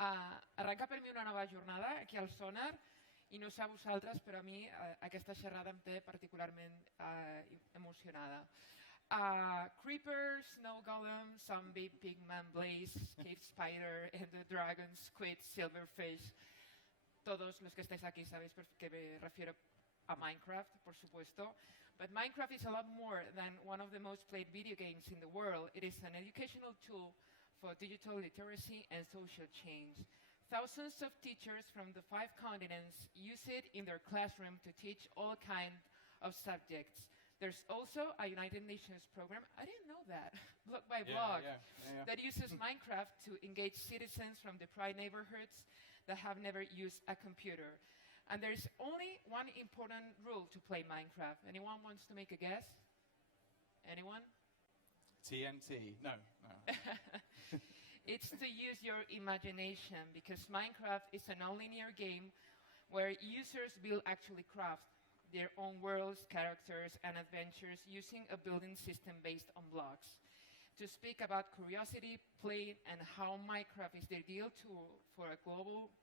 Arrenca per mi una nova jornada aquí al Sónar i no sé a vosaltres, però a mi aquesta xerrada em té particularment emocionada. Creepers, snow golem, zombie, pigman, blaze, cave spider, ender dragon, squid, silverfish. Todos los que estáis aquí sabéis que me refiero a Minecraft, por supuesto. But Minecraft is a lot more than one of the most played video games in the world. It is an educational tool for digital literacy and social change. Thousands of teachers from the 5 continents use it in their classroom to teach all kinds of subjects. There's also a United Nations program, I didn't know that, block by block, that uses Minecraft to engage citizens from deprived neighborhoods that have never used a computer. And there's only one important rule to play Minecraft. Anyone wants to make a guess? Anyone? TNT. No. It's to use your imagination, because Minecraft is a non-linear game where users will actually craft their own worlds, characters, and adventures using a building system based on blocks. To speak about curiosity, play, and how Minecraft is the ideal tool for a global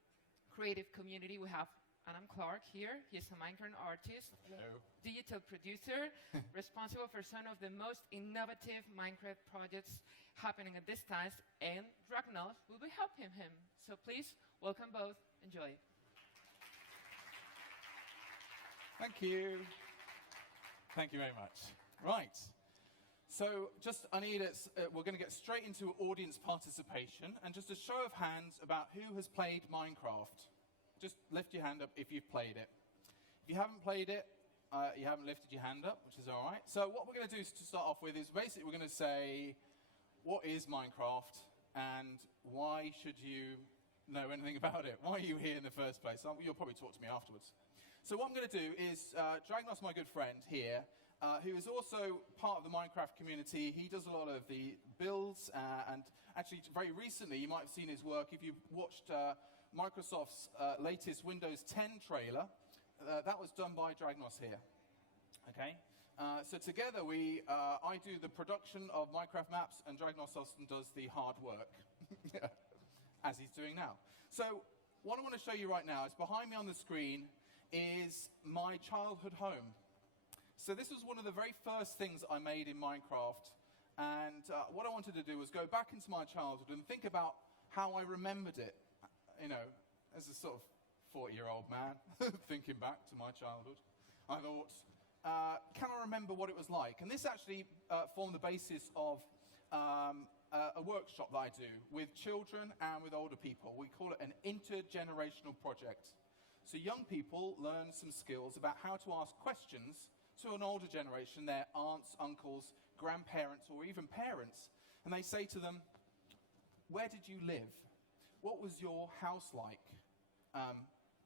creative community, we have Adam Clark here. He's a Minecraft artist, digital producer, responsible for some of the most innovative Minecraft projects happening at this time, and Ragnar will be helping him. So please, welcome both. Enjoy. Thank you. Thank you very much. Right. So we're going to get straight into audience participation, and just a show of hands about who has played Minecraft. Just lift your hand up if you've played it. If you haven't played it, you haven't lifted your hand up, which is all right. So what we're going to do to start off with is basically we're going to say, what is Minecraft, and why should you know anything about it? Why are you here in the first place? You'll probably talk to me afterwards. So what I'm going to do is, Dragnos, my good friend here, who is also part of the Minecraft community. He does a lot of the builds, and actually very recently, you might have seen his work if you've watched Microsoft's latest Windows 10 trailer. That was done by Dragnos here. Okay? So together, I do the production of Minecraft maps, and Dragnos often does the hard work, as he's doing now. So what I want to show you right now is behind me on the screen is my childhood home. So this was one of the very first things I made in Minecraft, and what I wanted to do was go back into my childhood and think about how I remembered it. You know, as a sort of 40-year-old man thinking back to my childhood, I thought, can I remember what it was like? And this actually formed the basis of a workshop that I do with children and with older people. We call it an intergenerational project. So young people learn some skills about how to ask questions to an older generation, their aunts, uncles, grandparents, or even parents. And they say to them, where did you live? What was your house like?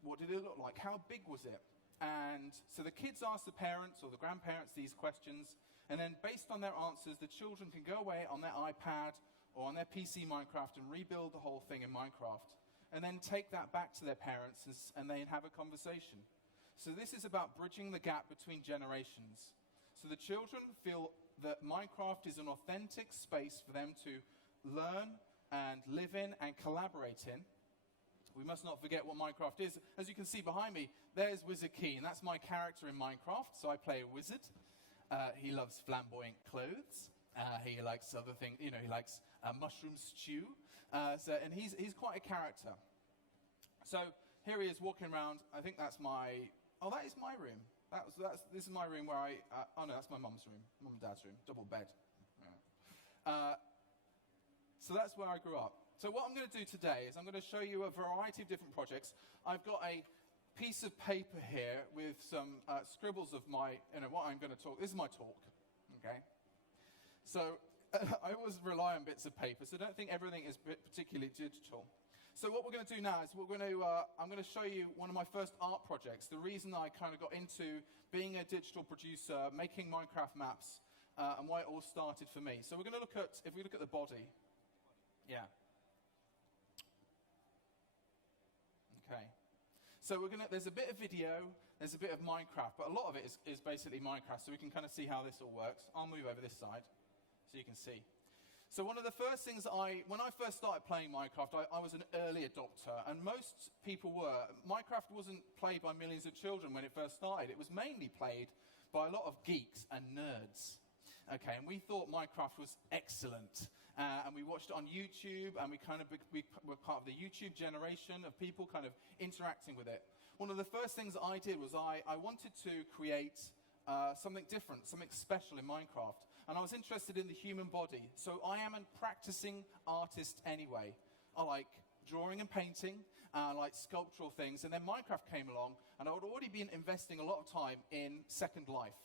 What did it look like? How big was it? And so the kids ask the parents or the grandparents these questions, and then based on their answers, the children can go away on their iPad or on their PC Minecraft and rebuild the whole thing in Minecraft, and then take that back to their parents and they have a conversation. So this is about bridging the gap between generations. So the children feel that Minecraft is an authentic space for them to learn and live in and collaborate in. We must not forget what Minecraft is. As you can see behind me, there's Wizard Key, and that's my character in Minecraft. So I play a wizard. He loves flamboyant clothes. He likes other things. You know, he likes mushroom stew. And he's quite a character. So here he is walking around. I think that's my. Oh, that is my room. This is my room where I. Oh no, that's my mum's room. Mum and dad's room. Double bed. Yeah. So that's where I grew up. So what I'm going to do today is I'm going to show you a variety of different projects. I've got a piece of paper here with some scribbles of what I'm going to talk. This is my talk, okay? So I always rely on bits of paper, so don't think everything is particularly digital. So what we're going to do now is I'm going to show you one of my first art projects, the reason I kind of got into being a digital producer, making Minecraft maps, and why it all started for me. So we're going to look at, if we look at the body, yeah. Okay. So there's a bit of video, there's a bit of Minecraft, but a lot of it is basically Minecraft, so we can kind of see how this all works. I'll move over this side so you can see. So one of the first things when I first started playing Minecraft, I was an early adopter, and most people were. Minecraft wasn't played by millions of children when it first started. It was mainly played by a lot of geeks and nerds. Okay, and we thought Minecraft was excellent, and we watched it on YouTube, and we were part of the YouTube generation of people kind of interacting with it. One of the first things that I did was I wanted to create something different, something special in Minecraft. And I was interested in the human body. So I am a practicing artist anyway. I like drawing and painting, and I like sculptural things. And then Minecraft came along, and I had already been investing a lot of time in Second Life.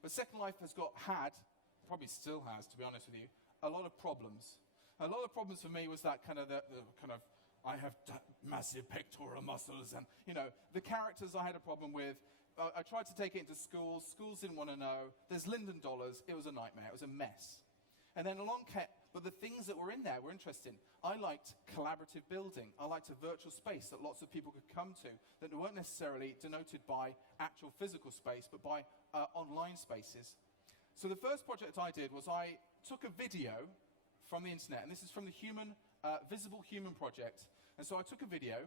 But Second Life has probably still has, to be honest with you, a lot of problems. A lot of problems for me was that I have massive pectoral muscles, and the characters I had a problem with. I tried to take it into schools. Schools didn't want to know. There's Linden dollars. It was a nightmare. It was a mess. And then but the things that were in there were interesting. I liked collaborative building. I liked a virtual space that lots of people could come to that weren't necessarily denoted by actual physical space, but by online spaces. So the first project I did was I took a video from the internet, and this is from the Visible Human Project. And so I took a video.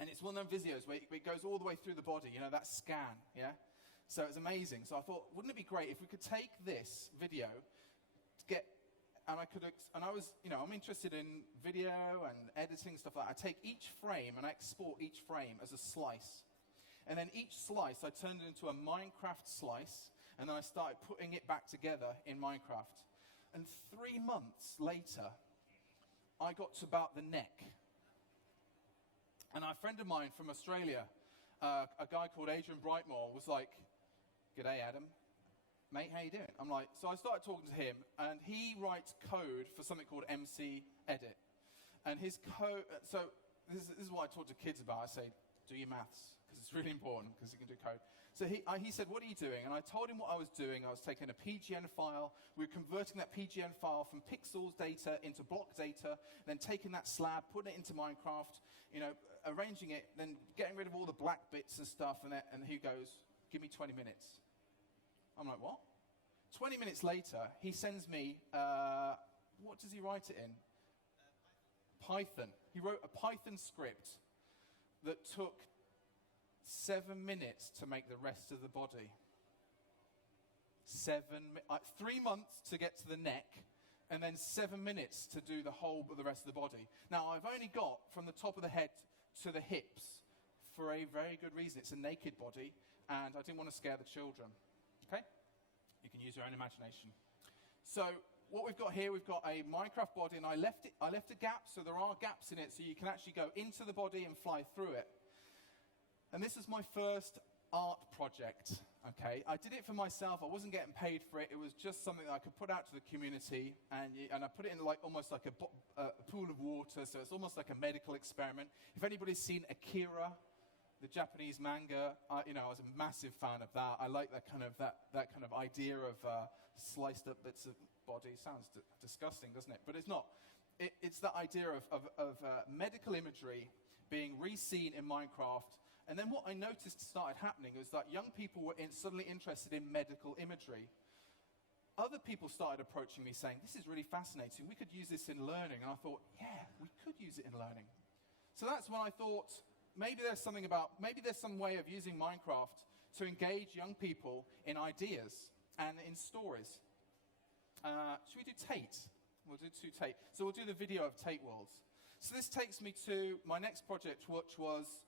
And it's one of those videos where it goes all the way through the body, that scan, yeah? So it's amazing. So I thought, wouldn't it be great if we could take this video I'm interested in video and editing, stuff like that. I take each frame and I export each frame as a slice. And then each slice, I turned it into a Minecraft slice, and then I started putting it back together in Minecraft. And 3 months later, I got to about the neck. And a friend of mine from Australia, a guy called Adrian Brightmore, was like, "G'day, Adam. Mate, how you doing?" So I started talking to him, and he writes code for something called MC Edit. And his code, so this is what I talk to kids about. I say, do your maths, because it's really important, because you can do code. So he said, "What are you doing?" And I told him what I was doing. I was taking a PGN file. We were converting that PGN file from pixels data into block data, then taking that slab, putting it into Minecraft, arranging it, then getting rid of all the black bits and stuff. And he goes, "Give me 20 minutes. I'm like, "What?" 20 minutes later, he sends me, what does he write it in? Python. He wrote a Python script that took 7 minutes to make the rest of the body. 3 months to get to the neck, and then 7 minutes to do the rest of the body. Now, I've only got from the top of the head to the hips for a very good reason. It's a naked body, and I didn't want to scare the children. Okay? You can use your own imagination. So what we've got here, we've got a Minecraft body, and I left a gap, so there are gaps in it, so you can actually go into the body and fly through it. And this is my first art project, okay? I did it for myself. I wasn't getting paid for it. It was just something that I could put out to the community, and I put it in almost like a pool of water, so it's almost like a medical experiment. If anybody's seen Akira, the Japanese manga, I was a massive fan of that. I like that kind of idea of sliced up bits of body. Sounds disgusting, doesn't it? But it's not. It's that idea of medical imagery being re-seen in Minecraft. And then what I noticed started happening was that young people were suddenly interested in medical imagery. Other people started approaching me saying, "This is really fascinating. We could use this in learning." And I thought, yeah, we could use it in learning. So that's when I thought, maybe there's some way of using Minecraft to engage young people in ideas and in stories. Should we do Tate? We'll do 2 Tate. So we'll do the video of Tate Worlds. So this takes me to my next project, which was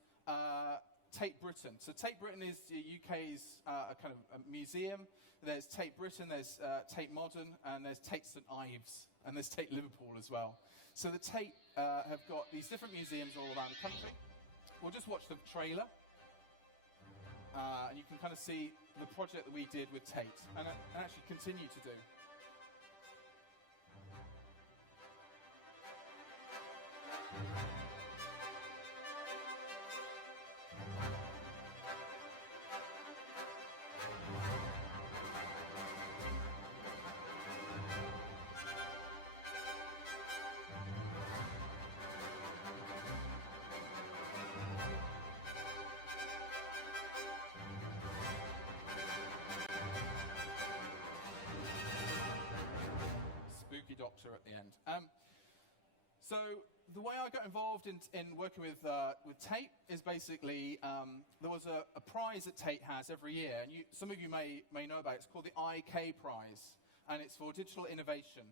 Tate Britain. So Tate Britain is the UK's kind of a museum. There's Tate Britain, there's Tate Modern, and there's Tate St Ives, and there's Tate Liverpool as well. So the Tate have got these different museums all around the country. We'll just watch the trailer, and you can kind of see the project that we did with Tate, and actually continue to do. at the end. So the way I got involved in working with Tate is basically, there was a prize that Tate has every year, and some of you may know about it. It's called the IK Prize, and it's for digital innovation.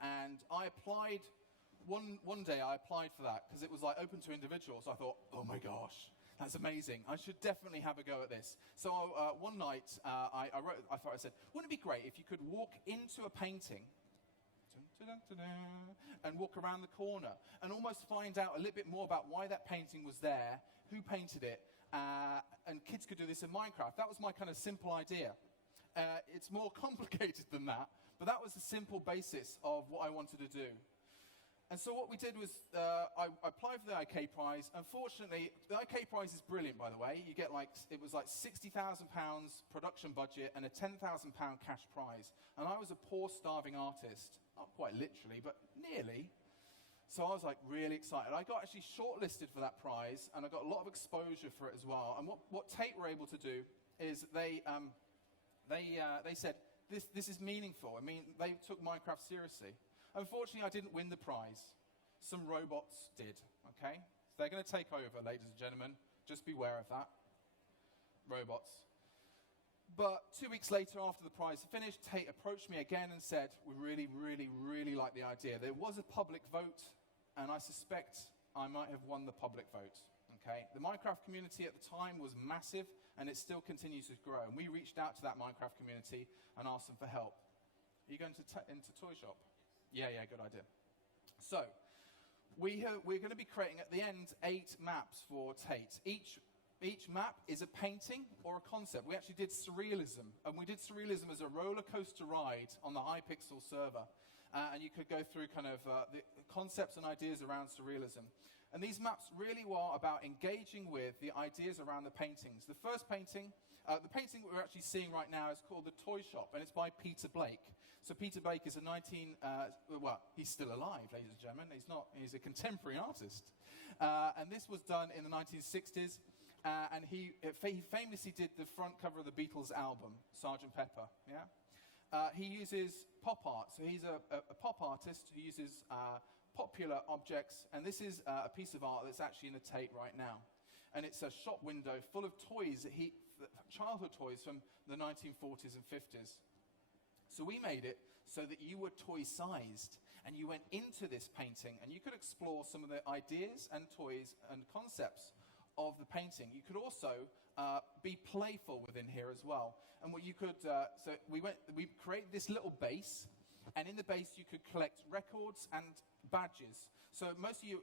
And I applied, one day I applied for that, because it was like open to individuals. I thought, oh my gosh, that's amazing. I should definitely have a go at this. So one night, I said, wouldn't it be great if you could walk into a painting and walk around the corner and almost find out a little bit more about why that painting was there, who painted it, and kids could do this in Minecraft. That was my kind of simple idea. It's more complicated than that, but that was the simple basis of what I wanted to do. And so what we did was, I applied for the IK Prize. Unfortunately, the IK Prize is brilliant, by the way. You get it was like £60,000 production budget and a £10,000 cash prize. And I was a poor, starving artist. Not quite literally, but nearly. So I was like really excited. I got actually shortlisted for that prize, and I got a lot of exposure for it as well. And what Tate were able to do is they said, this is meaningful. I mean, they took Minecraft seriously. Unfortunately, I didn't win the prize. Some robots did, okay? So they're going to take over, ladies and gentlemen. Just beware of that. Robots. But 2 weeks later, after the prize finished, Tate approached me again and said, we really, really, really like the idea. There was a public vote, and I suspect I might have won the public vote, okay? The Minecraft community at the time was massive, and it still continues to grow. And we reached out to that Minecraft community and asked them for help. Are you going into Toy Shop? Yeah, good idea. So, we're going to be creating at the end 8 maps for Tate. Each map is a painting or a concept. We actually did surrealism, and we did surrealism as a roller coaster ride on the Hypixel server. And you could go through kind of the concepts and ideas around surrealism. And these maps really were about engaging with the ideas around the paintings. The first painting, the painting that we're actually seeing right now is called The Toy Shop, and it's by Peter Blake. So Peter Blake is he's still alive, ladies and gentlemen. He's a contemporary artist. And this was done in the 1960s. And he famously did the front cover of the Beatles album, Sgt. Pepper. Yeah? He uses pop art. So he's a pop artist who uses popular objects. And this is a piece of art that's actually in a Tate right now. And it's a shop window full of toys, childhood toys from the 1940s and 50s. So we made it so that you were toy-sized, and you went into this painting, and you could explore some of the ideas and toys and concepts of the painting. You could also be playful within here as well. And what you could, so we created this little base, and in the base you could collect records and badges. So most of you,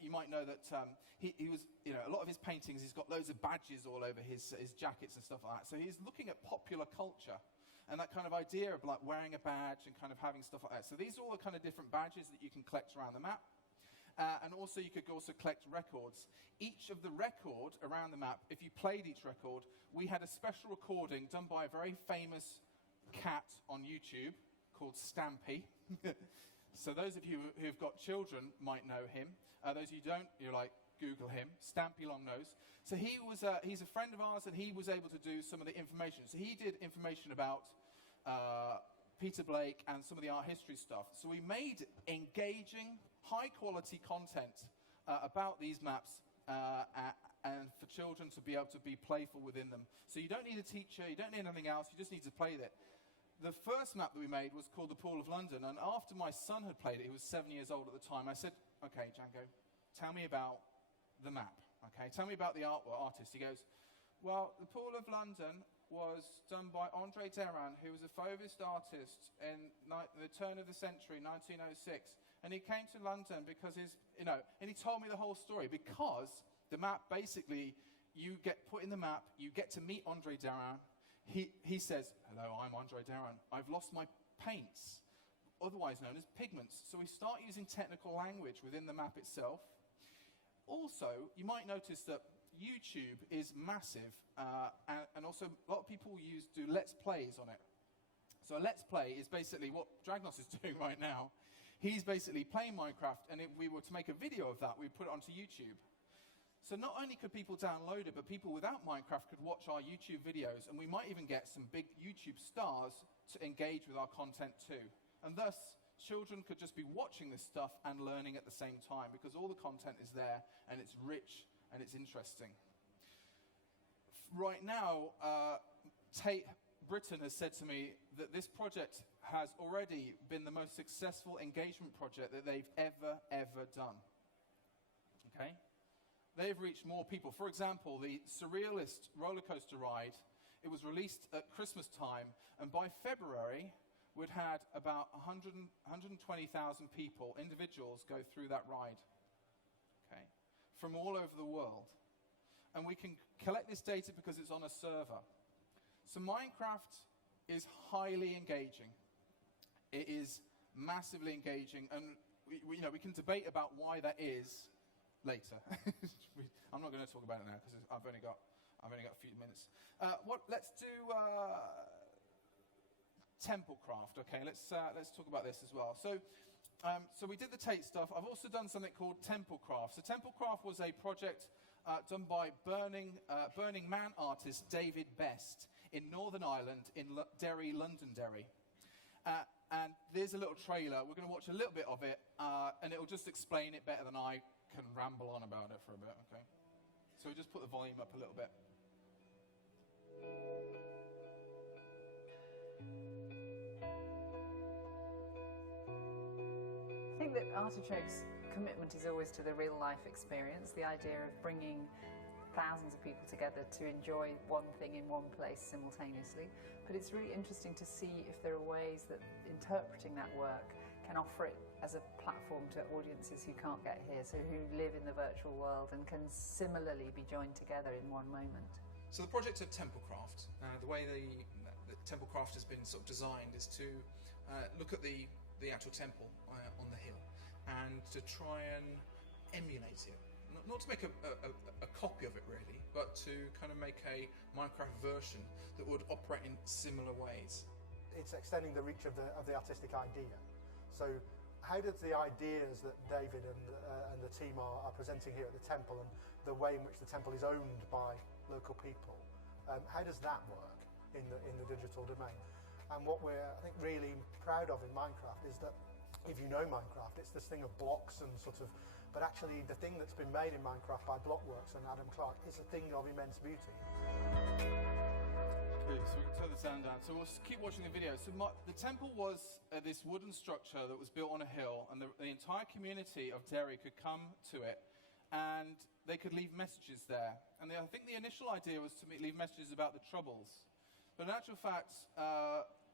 you might know that he was, a lot of his paintings, he's got loads of badges all over his jackets and stuff like that. So he's looking at popular culture. And that kind of idea of like wearing a badge and kind of having stuff like that. So these are all the kind of different badges that you can collect around the map. And also you could also collect records. Each of the record around the map, if you played each record, we had a special recording done by a very famous cat on YouTube called Stampy. So those of you who've got children might know him. Those of you who don't, you're like, Google him, Stampy Longnose. So he's a friend of ours, and he was able to do some of the information. So he did information about Peter Blake and some of the art history stuff. So we made engaging, high-quality content about these maps and for children to be able to be playful within them. So you don't need a teacher, you don't need anything else, you just need to play it. The first map that we made was called The Pool of London, and after my son had played it, he was 7 years old at the time, I said, okay, Django, tell me about the map, okay? Tell me about the artist. He goes, well, The Pool of London was done by Andre Derain, who was a Fauvist artist in the turn of the century, 1906. And he came to London because and he told me the whole story. Because the map, basically, you get put in the map, you get to meet Andre Derain. He says, hello, I'm Andre Derain. I've lost my paints, otherwise known as pigments. So we start using technical language within the map itself. Also, you might notice that YouTube is massive, and also a lot of people do Let's Plays on it. So a Let's Play is basically what Dragnos is doing right now. He's basically playing Minecraft, and if we were to make a video of that, we'd put it onto YouTube. So not only could people download it, but people without Minecraft could watch our YouTube videos, and we might even get some big YouTube stars to engage with our content too. And thus, children could just be watching this stuff and learning at the same time, because all the content is there and it's rich and it's interesting. Right now, Tate Britain has said to me that this project has already been the most successful engagement project that they've ever done. Okay? They've reached more people. For example, the Surrealist roller coaster ride, it was released at Christmas time, and by February, we'd had about 120,000 people, individuals, go through that ride. Okay? From all over the world. And we can collect this data because it's on a server. So Minecraft is highly engaging. It is massively engaging, and we can debate about why that is later. I'm not going to talk about it now because I've only got a few minutes. Let's do Templecraft. Okay, let's talk about this as well. So we did the Tate stuff. I've also done something called Templecraft. So Templecraft was a project done by Burning Man artist David Best in Northern Ireland, in Derry, Londonderry. And there's a little trailer. We're going to watch a little bit of it, and it will just explain it better than I can ramble on about it for a bit, okay? So we just put the volume up a little bit. I think that Artichoke's commitment is always to the real life experience, the idea of bringing thousands of people together to enjoy one thing in one place simultaneously. But it's really interesting to see if there are ways that interpreting that work can offer it as a platform to audiences who can't get here, so who live in the virtual world and can similarly be joined together in one moment. So the project of Templecraft, the way the Templecraft has been sort of designed is to look at the actual temple on the hill and to try and emulate it. Not to make a copy of it really, but to kind of make a Minecraft version that would operate in similar ways. It's extending the reach of the artistic idea. So how does the ideas that David and the team are presenting here at the temple, and the way in which the temple is owned by local people, how does that work in the digital domain? And what we're, I think, really proud of in Minecraft is that if you know Minecraft, it's this thing of blocks and sort of, but actually the thing that's been made in Minecraft by Blockworks and Adam Clark is a thing of immense beauty. Okay, so we can turn the sound down. So we'll keep watching the video. So the temple was this wooden structure that was built on a hill, and the entire community of Derry could come to it, and they could leave messages there. And I think the initial idea was to leave messages about the Troubles. But in actual fact,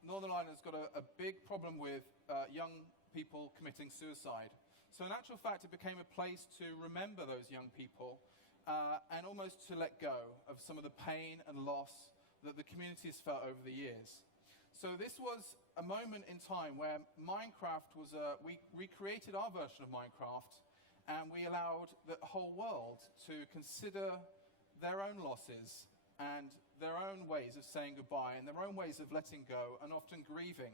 Northern Ireland has got a big problem with young people committing suicide. So in actual fact, it became a place to remember those young people and almost to let go of some of the pain and loss that the community has felt over the years. So this was a moment in time where Minecraft was we recreated our version of Minecraft, and we allowed the whole world to consider their own losses and their own ways of saying goodbye and their own ways of letting go and often grieving.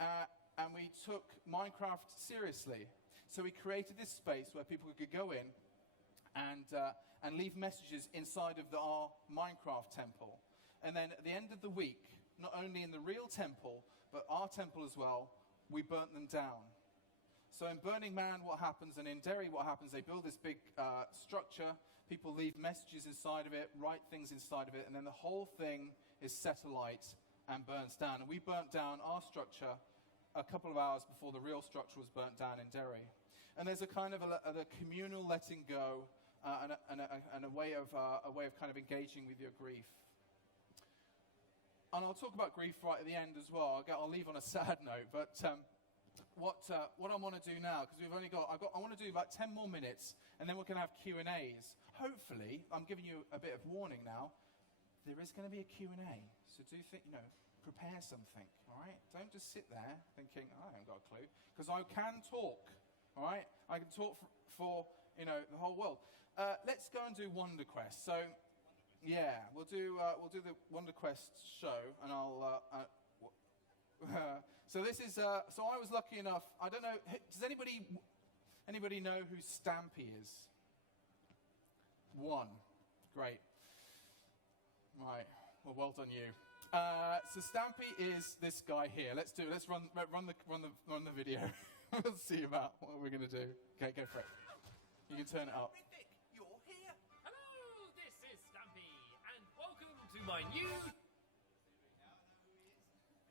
And we took Minecraft seriously. So we created this space where people could go in and leave messages inside of our Minecraft temple. And then at the end of the week, not only in the real temple, but our temple as well, we burnt them down. So in Burning Man, what happens, and in Derry, what happens, they build this big structure, people leave messages inside of it, write things inside of it, and then the whole thing is set alight and burns down. And we burnt down our structure a couple of hours before the real structure was burnt down in Derry. And there's a kind of a communal letting go and a way of kind of engaging with your grief. And I'll talk about grief right at the end as well. I'll leave on a sad note, but what I want to do now, because we've only I want to do about 10 more minutes, and then we're going to have Q&As. Hopefully, I'm giving you a bit of warning now, there is going to be a Q&A. So do think, prepare something, all right? Don't just sit there thinking, I haven't got a clue, because I can talk, all right? I can talk for the whole world. Let's go and do Wonder Quest. So, yeah, we'll do the Wonder Quest show, and I'll. So this is. So I was lucky enough. I don't know. Does anybody know who Stampy is? One. Great. Right. Well done you. So Stampy is this guy here. Let's run the video. We'll see about what we're going to do. Okay, go for it. You can turn it up. You're here. Hello, this is Stampy, and welcome to my new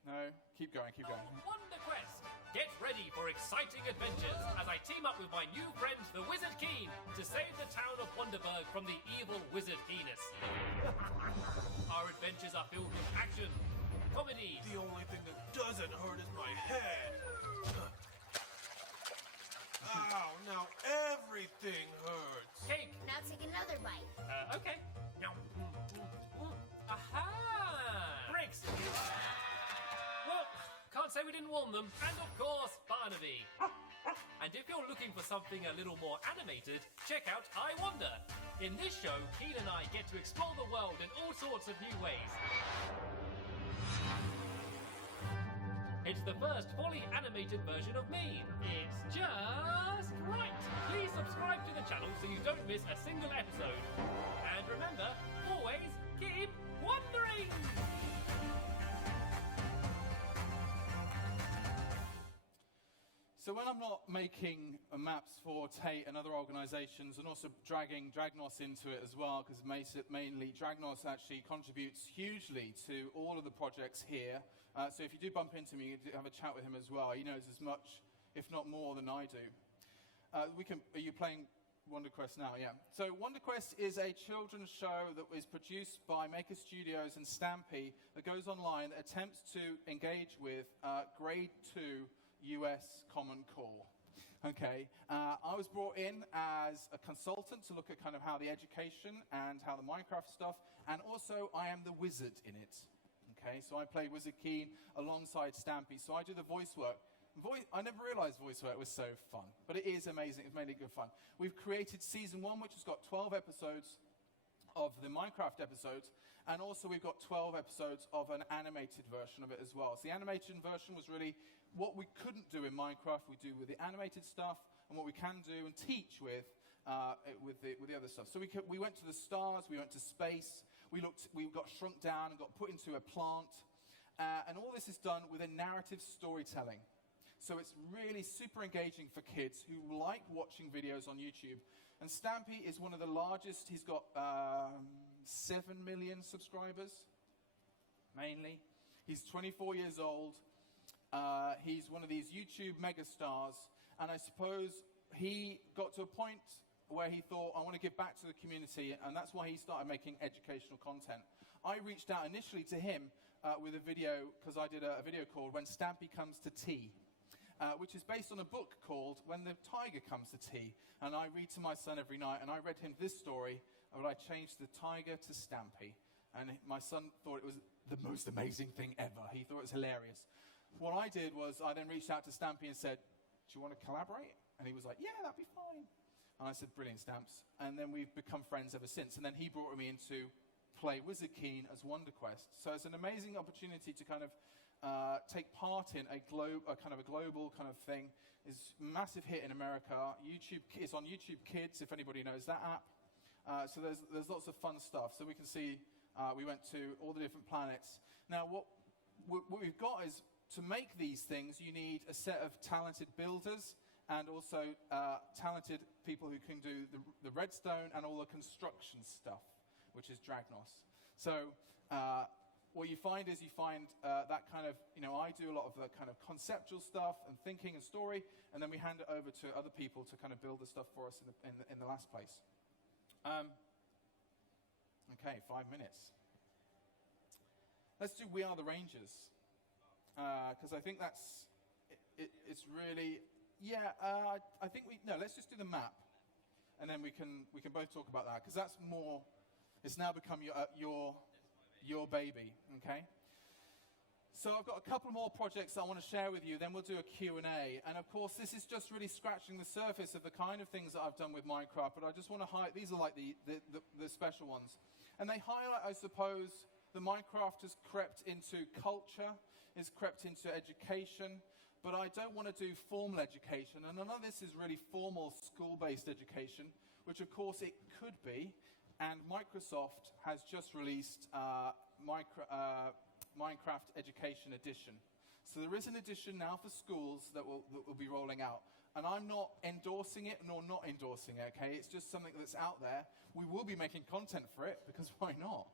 No, keep going. Wonder Quest. Get ready for exciting adventures as I team up with my new friend, the Wizard Keen, to save the town of Wonderburg from the evil Wizard Keenus. Our adventures are filled with action, comedy. The only thing that doesn't hurt is my head. Ow, now everything hurts. Cake. Now take another bite. Okay. Aha! Bricks. Well, can't say we didn't warn them. And of course, Barnaby. And if you're looking for something a little more animated, check out I Wonder. In this show, Keen and I get to explore the world in all sorts of new ways. It's the first fully animated version of me. It's just right. Please subscribe to the channel so you don't miss a single episode. And remember, always keep wondering! So when I'm not making maps for Tate and other organisations, and also dragging Dragnos into it as well, because mainly Dragnos actually contributes hugely to all of the projects here. So if you do bump into me, you do have a chat with him as well. He knows as much, if not more, than I do. Are you playing Wonder Quest now? Yeah. So Wonder Quest is a children's show that is produced by Maker Studios and Stampy that goes online that attempts to engage with grade 2 US Common Core. Okay, I was brought in as a consultant to look at kind of how the education and how the Minecraft stuff, and also I am the wizard in it. Okay, so I play Wizard Keen alongside Stampy, so I do the voice work. I never realized voice work was so fun, but it is amazing. It's mainly good fun. We've created season 1, which has got 12 episodes of the Minecraft episodes, and also we've got 12 episodes of an animated version of it as well. So the animated version was really what we couldn't do in Minecraft, we do with the animated stuff, and what we can do and teach with the other stuff. So we went to the stars, we went to space, we got shrunk down and got put into a plant, and all this is done with a narrative storytelling. So it's really super engaging for kids who like watching videos on YouTube. And Stampy is one of the largest. He's got 7 million subscribers, mainly. He's 24 years old. He's one of these YouTube megastars. And I suppose he got to a point where he thought, I want to give back to the community. And that's why he started making educational content. I reached out initially to him with a video, because I did a video called When Stampy Comes to Tea. Which is based on a book called When the Tiger Comes to Tea. And I read to my son every night, and I read him this story, where I changed the tiger to Stampy. And my son thought it was the most amazing thing ever. He thought it was hilarious. What I did was I then reached out to Stampy and said, do you want to collaborate? And he was like, yeah, that'd be fine. And I said, brilliant, Stamps. And then we've become friends ever since. And then he brought me in to play Wizard Keen as Wonder Quest. So it's an amazing opportunity to kind of take part in a kind of a global kind of thing. Is massive hit in America. It's on YouTube Kids, if anybody knows that app. So there's lots of fun stuff. So we can see we went to all the different planets. Now what we've got is to make these things you need a set of talented builders and also talented people who can do the redstone and all the construction stuff, which is Dragnos. So what you find is that kind of, I do a lot of the kind of conceptual stuff and thinking and story, and then we hand it over to other people to kind of build the stuff for us in the last place. Okay, 5 minutes. Let's do We Are the Rangers, because I think it's really, I think let's just do the map, and then we can both talk about that, because that's more, it's now become your baby, okay? So I've got a couple more projects I want to share with you, then we'll do a Q&A. And of course, this is just really scratching the surface of the kind of things that I've done with Minecraft, but I just want to highlight, these are like the special ones. And they highlight, I suppose, that Minecraft has crept into culture, has crept into education, but I don't want to do formal education. And none of this is really formal school-based education, which of course it could be. And Microsoft has just released Minecraft Education Edition. So there is an edition now for schools that will be rolling out. And I'm not endorsing it nor not endorsing it, okay? It's just something that's out there. We will be making content for it, because why not?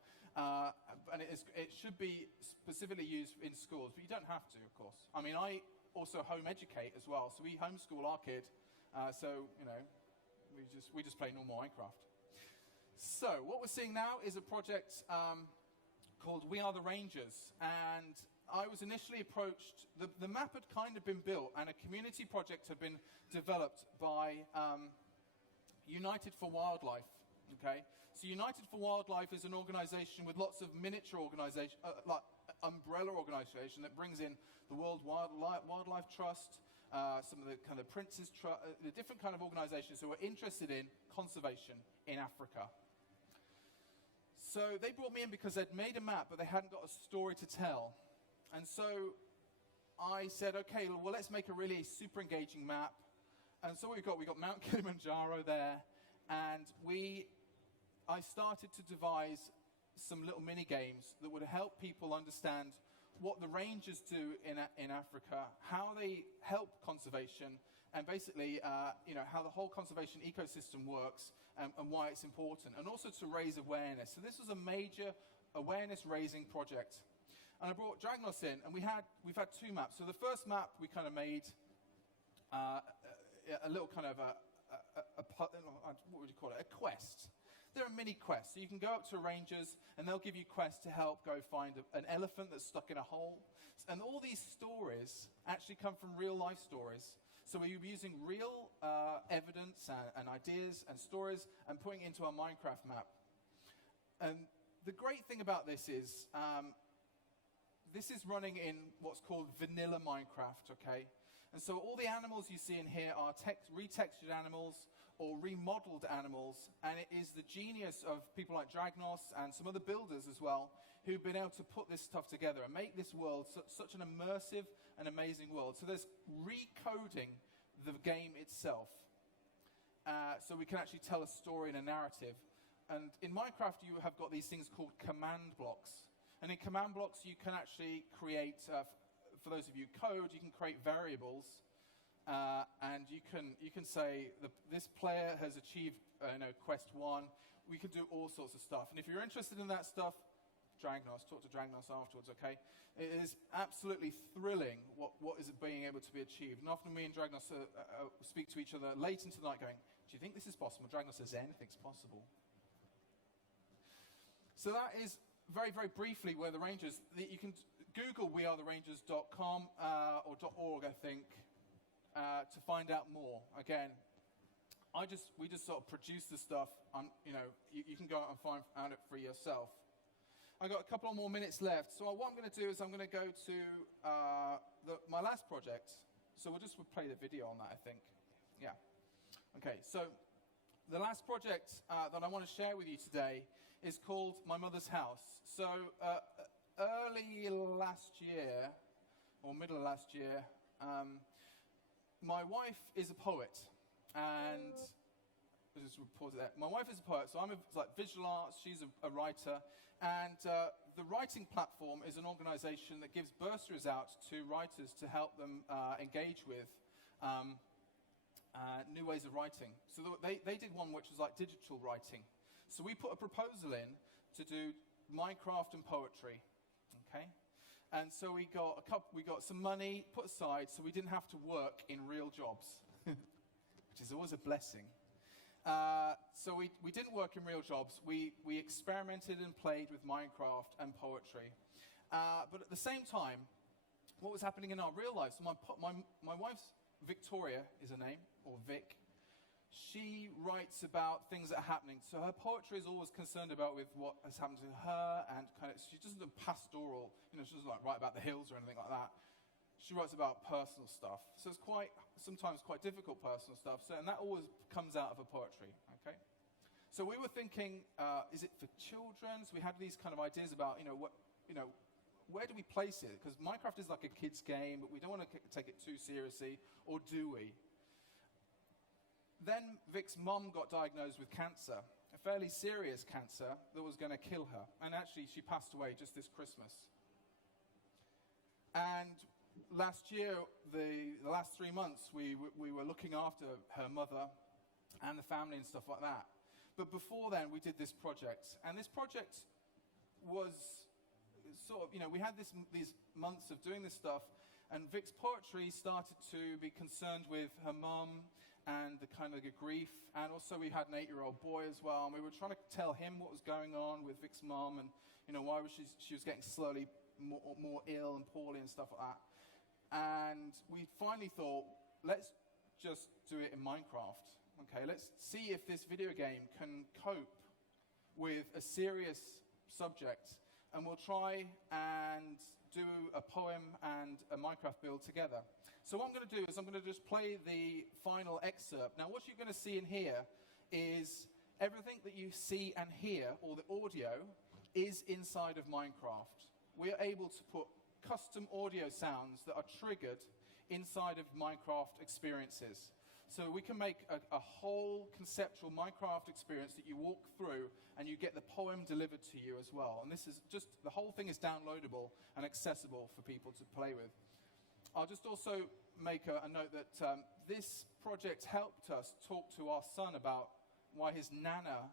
And it should be specifically used in schools, but you don't have to, of course. I mean, I also home educate as well, so we homeschool our kid. So, you know, we just play normal Minecraft. So, what we're seeing now is a project called We Are the Rangers, and I was initially approached, the map had kind of been built, and a community project had been developed by United for Wildlife, okay? So United for Wildlife is an organization with lots of miniature organization, like umbrella organization that brings in the World Wildlife Trust, some of the kind of Prince's Trust, the different kind of organizations who are interested in conservation in Africa. So they brought me in because they'd made a map, but they hadn't got a story to tell. And so I said, okay, well, let's make a really super engaging map. And so we got Mount Kilimanjaro there, and I started to devise some little mini games that would help people understand what the rangers do in Africa, how they help conservation, and basically, you know, how the whole conservation ecosystem works and why it's important, and also to raise awareness. So this was a major awareness-raising project. And I brought Dragnos in, and we've had two maps. So the first map we kind of made a little kind of what would you call it? A quest. They're a mini quest. So you can go up to rangers, and they'll give you quests to help go find an elephant that's stuck in a hole. And all these stories actually come from real life stories. So we're using real evidence and ideas and stories and putting it into our Minecraft map. And the great thing about this is running in what's called vanilla Minecraft, okay? And so all the animals you see in here are retextured animals or remodeled animals, and it is the genius of people like Dragnos and some other builders as well who've been able to put this stuff together and make this world such an immersive and amazing world. So there's recoding the game itself, so we can actually tell a story and a narrative. And in Minecraft, you have got these things called command blocks. And in command blocks, you can actually create, for those of you code, you can create variables, and you can say this player has achieved quest 1. We can do all sorts of stuff. And if you're interested in that stuff, Dragnos, talk to Dragnos afterwards, okay? It is absolutely thrilling what is being able to be achieved. And often me and Dragnos speak to each other late into the night going, do you think this is possible? Dragnos says anything's possible. So that is very, very briefly where the Rangers, you can Google wearetherangers.com or .org, I think, to find out more. Again, we just sort of produce the stuff, you can go out and find it for yourself. I've got a couple more minutes left, so what I'm going to do is I'm going to go to my last project. So we'll just play the video on that, I think. Yeah. Okay, so the last project that I want to share with you today is called My Mother's House. So early last year, or middle of last year, my wife is a poet, and I'll just report that. My wife is a poet, so I'm like visual arts, she's a writer, and the writing platform is an organization that gives bursaries out to writers to help them engage with new ways of writing. So they did one which was like digital writing. So we put a proposal in to do Minecraft and poetry, okay? And so we got some money put aside so we didn't have to work in real jobs, which is always a blessing. So we didn't work in real jobs. We experimented and played with Minecraft and poetry. But at the same time, what was happening in our real life? So my wife's Victoria is her name, or Vic. She writes about things that are happening. So her poetry is always concerned about with what has happened to her, and kind of, she doesn't do pastoral, she doesn't like write about the hills or anything like that. She writes about personal stuff. So it's sometimes quite difficult personal stuff. So, and that always comes out of her poetry, okay? So we were thinking, is it for children? So we had these kind of ideas about, where do we place it? Because Minecraft is like a kid's game, but we don't want to take it too seriously, or do we? Then Vic's mum got diagnosed with cancer, a fairly serious cancer that was going to kill her. And actually, she passed away just this Christmas. And last year, the last 3 months, we were looking after her mother and the family and stuff like that. But before then, we did this project. And this project was sort of, we had these months of doing this stuff, and Vic's poetry started to be concerned with her mum and the kind of the grief, and also we had an 8-year-old boy as well, and we were trying to tell him what was going on with Vic's mum, and why was she was getting slowly more ill and poorly and stuff like that. And we finally thought, let's just do it in Minecraft. Okay, let's see if this video game can cope with a serious subject, and we'll try and do a poem and a Minecraft build together. So what I'm going to do is I'm going to just play the final excerpt. Now what you're going to see in here is everything that you see and hear, or the audio, is inside of Minecraft. We are able to put custom audio sounds that are triggered inside of Minecraft experiences. So we can make a whole conceptual Minecraft experience that you walk through and you get the poem delivered to you as well. And this is just, the whole thing is downloadable and accessible for people to play with. I'll just also make a note that this project helped us talk to our son about why his nana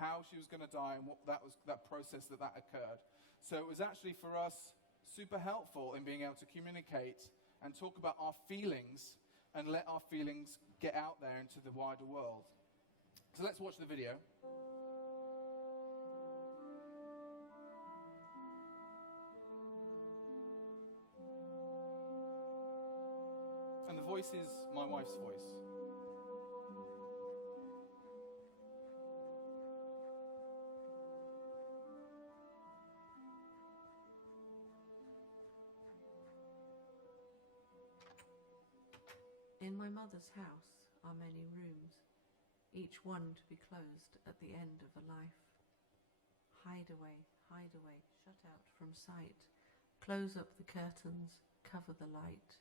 how she was gonna die, and what that process that occurred. So it was actually for us super helpful in being able to communicate and talk about our feelings and let our feelings get out there into the wider world. So let's watch the video. And the voice is my wife's voice. In my mother's house are many rooms, each one to be closed at the end of a life. Hide away, shut out from sight. Close up the curtains, cover the light.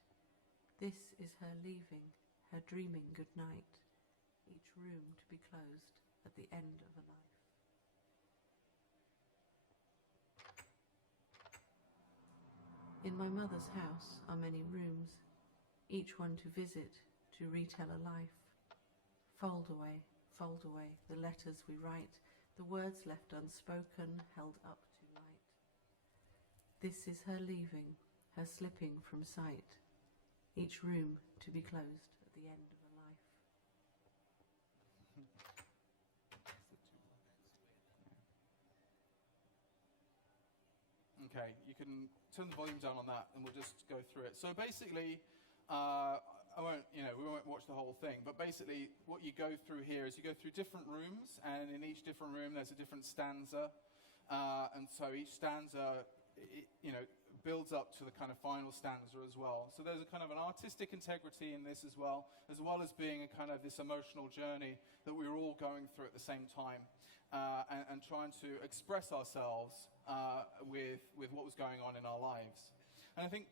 This is her leaving, her dreaming good night. Each room to be closed at the end of a life. In my mother's house are many rooms, each one to visit, to retell a life. Fold away, the letters we write, the words left unspoken, held up to light. This is her leaving, her slipping from sight, each room to be closed at the end of a life. Okay, you can turn the volume down on that and we'll just go through it. So basically, we won't watch the whole thing, but basically what you go through here is you go through different rooms, and in each different room there's a different stanza, and so each stanza, builds up to the kind of final stanza as well. So there's a kind of an artistic integrity in this as well as being a kind of this emotional journey that we're all going through at the same time, and trying to express ourselves with what was going on in our lives. And I think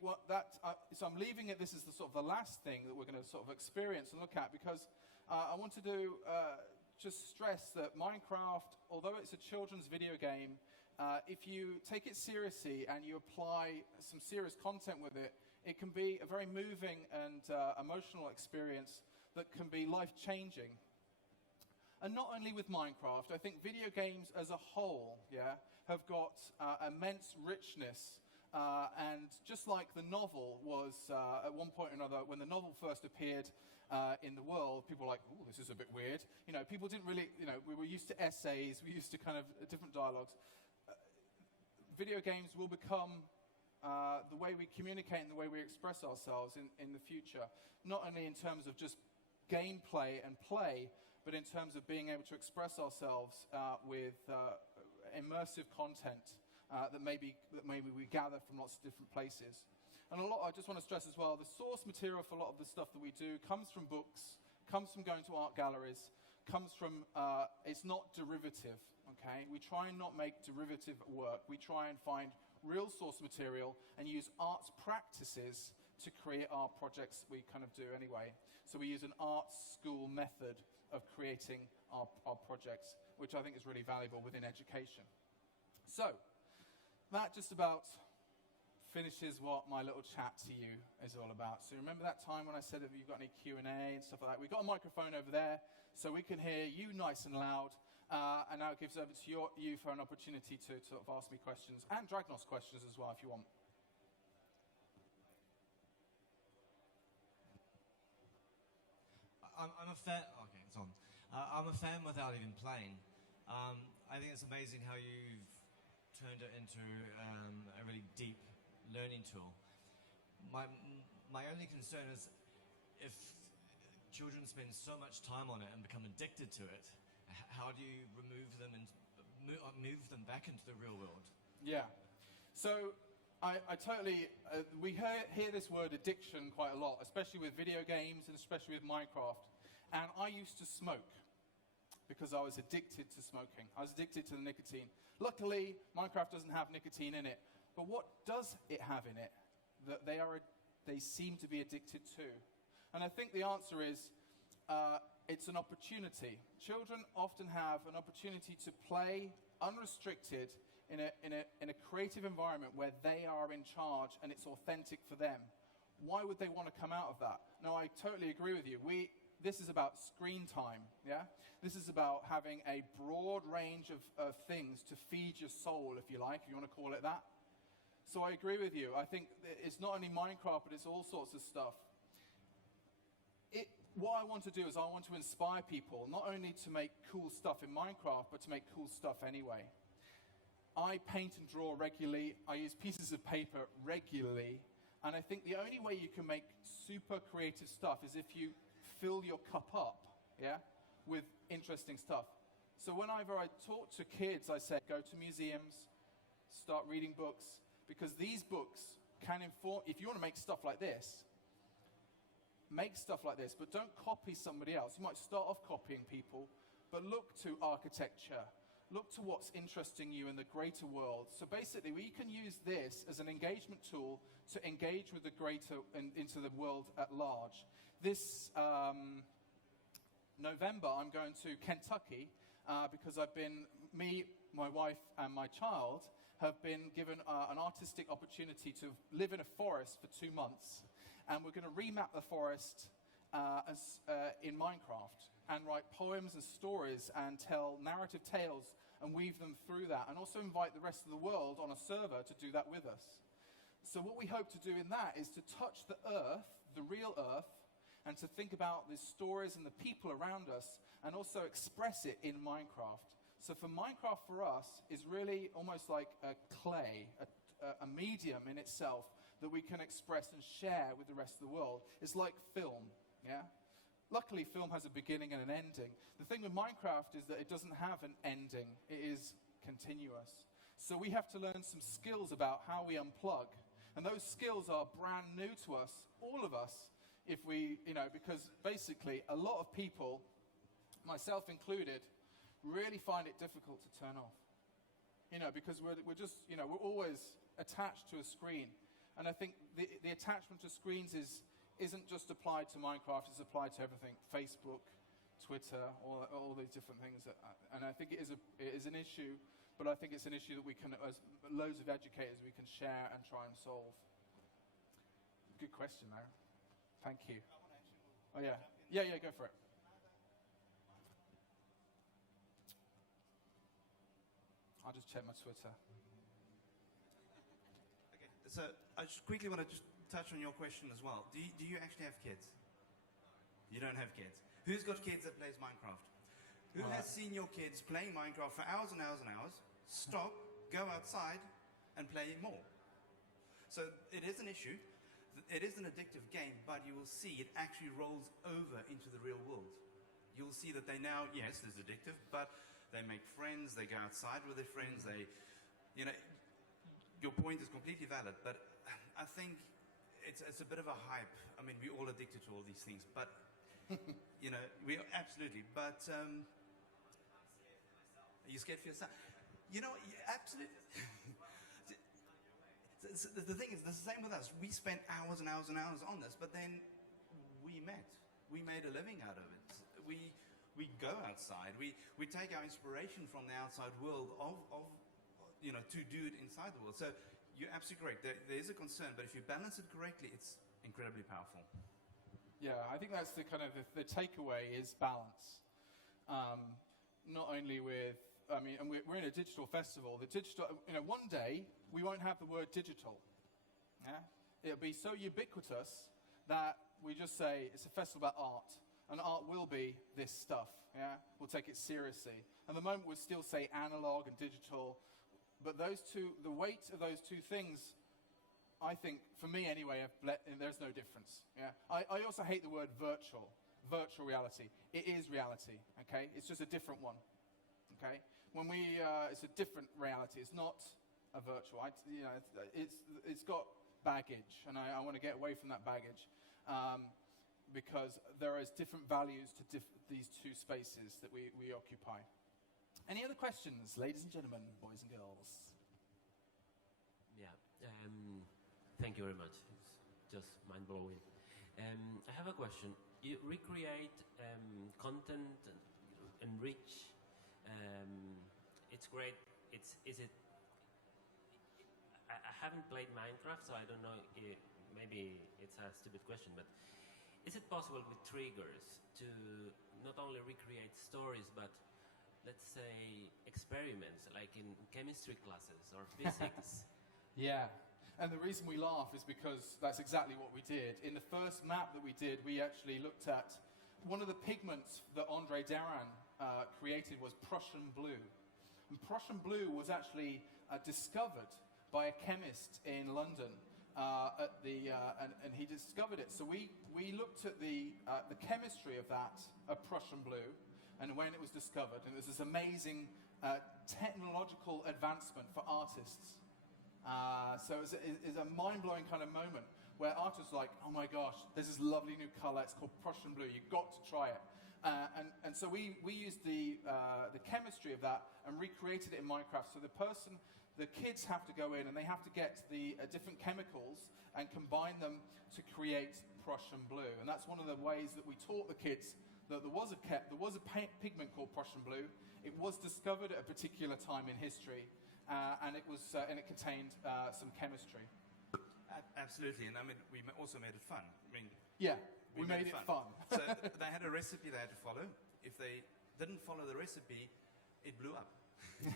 so I'm leaving it, this is the sort of the last thing that we're going to sort of experience and look at, because I want to just stress that Minecraft, although it's a children's video game, if you take it seriously and you apply some serious content with it, it can be a very moving and emotional experience that can be life-changing. And not only with Minecraft, I think video games as a whole, have got immense richness. And just like the novel was, at one point or another, when the novel first appeared in the world, people were like, "Ooh, this is a bit weird." People didn't really, we were used to essays, we used to kind of different dialogues. Video games will become the way we communicate and the way we express ourselves in the future, not only in terms of just gameplay and play, but in terms of being able to express ourselves with immersive content. That maybe we gather from lots of different places. And I just want to stress as well, the source material for a lot of the stuff that we do comes from books, comes from going to art galleries, comes from, it's not derivative, okay? We try and not make derivative work. We try and find real source material and use arts practices to create our projects we kind of do anyway. So we use an art school method of creating our projects, which I think is really valuable within education. So, that just about finishes what my little chat to you is all about. So remember that time when I said, have you got any Q&A and stuff like that? We've got a microphone over there, so we can hear you nice and loud. And now it gives over to you for an opportunity to sort of ask me questions, and Dragnos questions as well, if you want. I'm a fan. Okay, it's on. I'm a fan without even playing. I think it's amazing how you've turned it into a really deep learning tool. My only concern is if children spend so much time on it and become addicted to it, how do you remove them and move them back into the real world? Yeah. So I totally, we hear this word addiction quite a lot, especially with video games and especially with Minecraft. And I used to smoke because I was addicted to smoking. I was addicted to the nicotine. Luckily, Minecraft doesn't have nicotine in it. But what does it have in it that they seem to be addicted to? And I think the answer is it's an opportunity. Children often have an opportunity to play unrestricted in a creative environment where they are in charge and it's authentic for them. Why would they want to come out of that? No, I totally agree with you. This is about screen time, yeah? This is about having a broad range of things to feed your soul, if you like, if you want to call it that. So I agree with you. I think it's not only Minecraft, but it's all sorts of stuff. What I want to do is I want to inspire people, not only to make cool stuff in Minecraft, but to make cool stuff anyway. I paint and draw regularly. I use pieces of paper regularly. And I think the only way you can make super creative stuff is if you fill your cup up, yeah, with interesting stuff. So whenever I talk to kids, I say, go to museums, start reading books, because these books can inform, if you want to make stuff like this, make stuff like this, but don't copy somebody else. You might start off copying people, but look to architecture. Look to what's interesting you in the greater world. So basically, we can use this as an engagement tool to engage with the greater into the world at large. This November, I'm going to Kentucky because me, my wife, and my child have been given an artistic opportunity to live in a forest for 2 months. And we're going to remap the forest in Minecraft and write poems and stories and tell narrative tales and weave them through that, and also invite the rest of the world on a server to do that with us. So what we hope to do in that is to touch the earth, the real earth, and to think about the stories and the people around us, and also express it in Minecraft. So for Minecraft for us is really almost like a clay, a medium in itself that we can express and share with the rest of the world. It's like film, yeah? Luckily, film has a beginning and an ending. The thing with Minecraft is that it doesn't have an ending. It is continuous. So we have to learn some skills about how we unplug. And those skills are brand new to us, all of us, if we, because basically a lot of people, myself included, really find it difficult to turn off. Because we're just, we're always attached to a screen. And I think the attachment to screens isn't just applied to Minecraft, it's applied to everything. Facebook, Twitter, all these different things. And I think it is an issue, but I think it's an issue that we can, as loads of educators, we can share and try and solve. Good question, though. Thank you. Oh, yeah. Yeah, go for it. I'll just check my Twitter. So I just quickly want to just touch on your question as well. Do you actually have kids? You don't have kids. Who's got kids that plays Minecraft? Who has seen your kids playing Minecraft for hours and hours and hours, stop, go outside, and play more? So it is an issue. It is an addictive game, but you will see it actually rolls over into the real world. You'll see that they now, yes, it's addictive, but they make friends, they go outside with their friends, your point is completely valid, but I think it's a bit of a hype. I mean, we're all addicted to all these things, but, we are absolutely, but are you scared for yourself? Absolutely. The thing is, the same with us. We spent hours and hours and hours on this, but then we met. We made a living out of it. We go outside. We take our inspiration from the outside world to do it inside the world. So you're absolutely correct. There is a concern, but if you balance it correctly, it's incredibly powerful. Yeah, I think that's the kind of the takeaway is balance. Not only with, I mean, and we're in a digital festival. The digital, one day we won't have the word digital. Yeah, it'll be so ubiquitous that we just say it's a festival about art, and art will be this stuff. Yeah, we'll take it seriously. At the moment, we'll still say analog and digital, but those two, the weight of those two things, I think, for me anyway, there's no difference. Yeah, I also hate the word virtual reality. It is reality. Okay, it's just a different one. Okay, when it's a different reality. It's not a virtual. It's got baggage, and I want to get away from that baggage. Because there is different values to these two spaces that we occupy. Any other questions, ladies and gentlemen, boys and girls? Yeah, thank you very much. It's just mind-blowing. I have a question. You recreate content, enrich. It's great. I haven't played Minecraft, so I don't know. Maybe it's a stupid question, but is it possible with triggers to not only recreate stories, but let's say experiments, like in chemistry classes or physics? Yeah, and the reason we laugh is because that's exactly what we did. In the first map that we did, we actually looked at one of the pigments that André Derain created was Prussian blue. And Prussian blue was actually discovered by a chemist in London. And he discovered it. So we looked at the chemistry of that, of Prussian blue, and when it was discovered, and it was this amazing technological advancement for artists. So it was a mind-blowing kind of moment where artists were like, oh my gosh, there's this lovely new color, it's called Prussian blue, you've got to try it. And so we used the chemistry of that and recreated it in Minecraft. So the kids have to go in and they have to get the different chemicals and combine them to create Prussian blue. And that's one of the ways that we taught the kids that there was a pigment called Prussian blue. It was discovered at a particular time in history, and it contained some chemistry. Absolutely, and I mean, we also made it fun. I mean, yeah, we made it fun. So they had a recipe they had to follow. If they didn't follow the recipe, it blew up.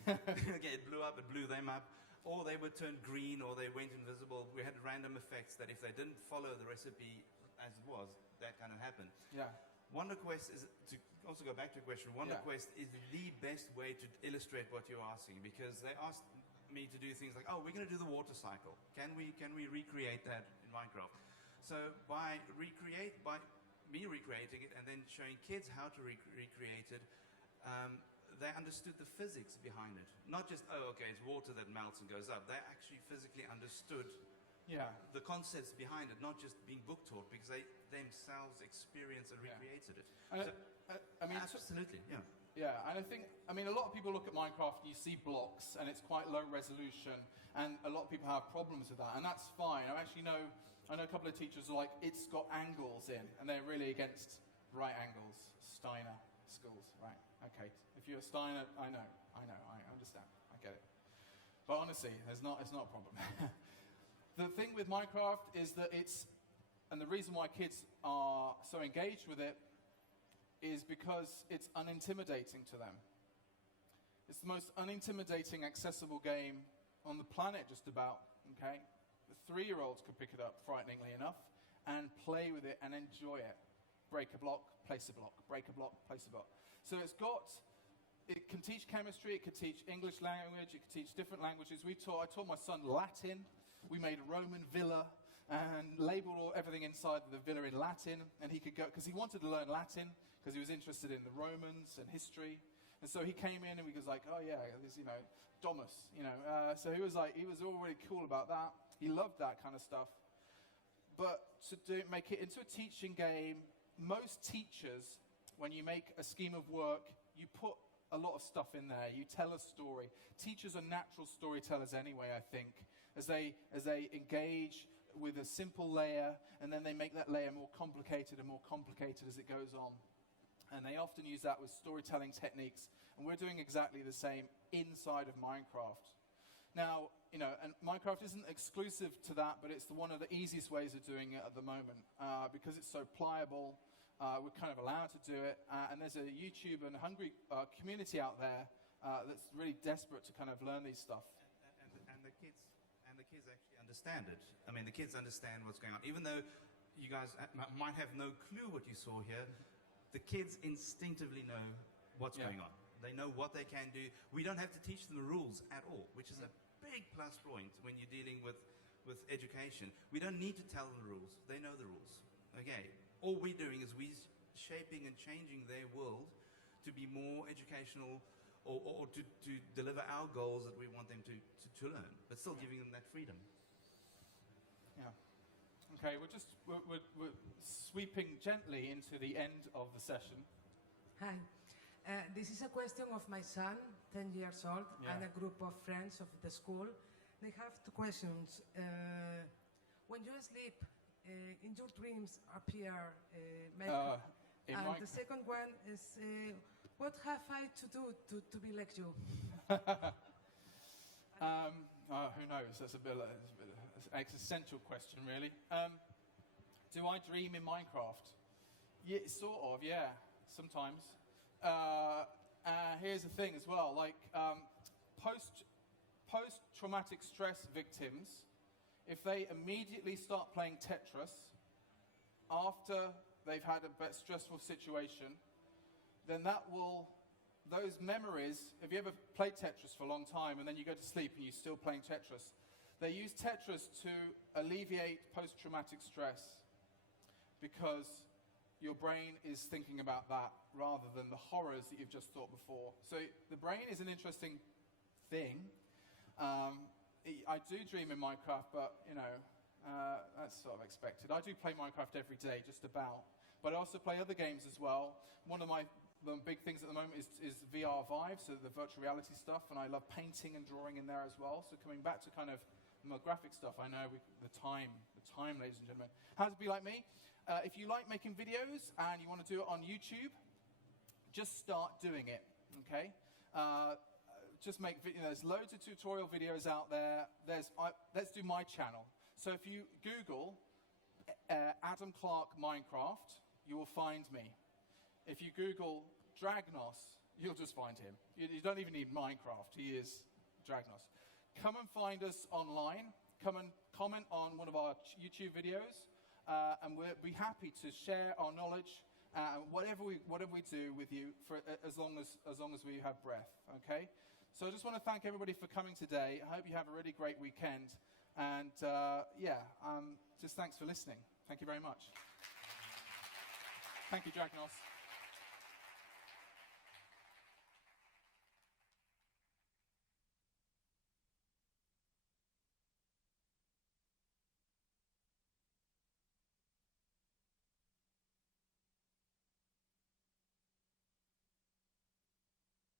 Okay, it blew up, it blew them up, or they would turn green, or they went invisible. We had random effects that if they didn't follow the recipe as it was, that kind of happened. Yeah. Wonder Quest is, to also go back to your question, Wonder Quest is the best way to illustrate what you're asking, because they asked me to do things like, oh, we're going to do the water cycle. Can we recreate that in Minecraft? So by me recreating it and then showing kids how to recreate it, they understood the physics behind it. Not just, oh, okay, it's water that melts and goes up. They actually physically understood the concepts behind it, not just being book taught, because they themselves experienced and recreated it. I mean, absolutely, yeah. Yeah, and I mean, a lot of people look at Minecraft and you see blocks, and it's quite low resolution, and a lot of people have problems with that, and that's fine. I know a couple of teachers who are like, it's got angles in, and they're really against right angles, Steiner schools, right? Okay, if you're a Steiner, I understand, I get it. But honestly, it's not a problem. The thing with Minecraft is that and the reason why kids are so engaged with it is because it's unintimidating to them. It's the most unintimidating, accessible game on the planet, just about, okay? The 3-year-olds could pick it up, frighteningly enough, and play with it and enjoy it. Break a block, place a block, break a block, place a block. So it can teach chemistry, it can teach English language, it can teach different languages. I taught my son Latin. We made a Roman villa and labeled everything inside the villa in Latin, and he could go, because he wanted to learn Latin, because he was interested in the Romans and history. And so he came in and he was like, oh yeah, this, Domus, so he was all really cool about that. He loved that kind of stuff. But to make it into a teaching game, most teachers, when you make a scheme of work, you put a lot of stuff in there. You tell a story. Teachers are natural storytellers anyway, I think, as they engage with a simple layer, and then they make that layer more complicated and more complicated as it goes on. And they often use that with storytelling techniques, and we're doing exactly the same inside of Minecraft. Now, and Minecraft isn't exclusive to that, but it's one of the easiest ways of doing it at the moment because it's so pliable. We're kind of allowed to do it, and there's a YouTube and hungry community out there that's really desperate to kind of learn these stuff. And the kids actually understand it. I mean, the kids understand what's going on, even though you guys might have no clue what you saw here. The kids instinctively know what's going on. They know what they can do. We don't have to teach them the rules at all, which is a big plus point when you're dealing with education. We don't need to tell them the rules. They know the rules. Okay. All we're doing is we're shaping and changing their world to be more educational or to deliver our goals that we want them to learn, but still giving them that freedom. Yeah. Okay, we're sweeping gently into the end of the session. Hi. This is a question of my son, 10 years old, and a group of friends of the school. They have two questions. When you sleep, in your dreams appear makeup. And the second one is, what have I to do to be like you? Who knows? That's a bit of an existential question, really. Do I dream in Minecraft? Yeah, sort of, yeah, sometimes. Here's the thing as well, like post-traumatic stress victims, if they immediately start playing Tetris after they've had a stressful situation, then those memories, if you ever played Tetris for a long time and then you go to sleep and you're still playing Tetris, they use Tetris to alleviate post-traumatic stress because your brain is thinking about that rather than the horrors that you've just thought before. So the brain is an interesting thing. I do dream in Minecraft, but, that's sort of expected. I do play Minecraft every day, just about. But I also play other games as well. One of my big things at the moment is VR Vive, so the virtual reality stuff, and I love painting and drawing in there as well. So coming back to kind of more graphic stuff, I know the time, ladies and gentlemen. How to be like me? If you like making videos and you want to do it on YouTube, just start doing it, okay? Just make videos. There's loads of tutorial videos out there. Let's do my channel. So if you Google Adam Clark Minecraft, you will find me. If you Google Dragnos, you'll just find him. You don't even need Minecraft. He is Dragnos. Come and find us online. Come and comment on one of our YouTube videos. And we'll be happy to share our knowledge, whatever we do with you for as long as we have breath. Okay. So I just want to thank everybody for coming today. I hope you have a really great weekend, and just thanks for listening. Thank you very much. Thank you, Dragnos.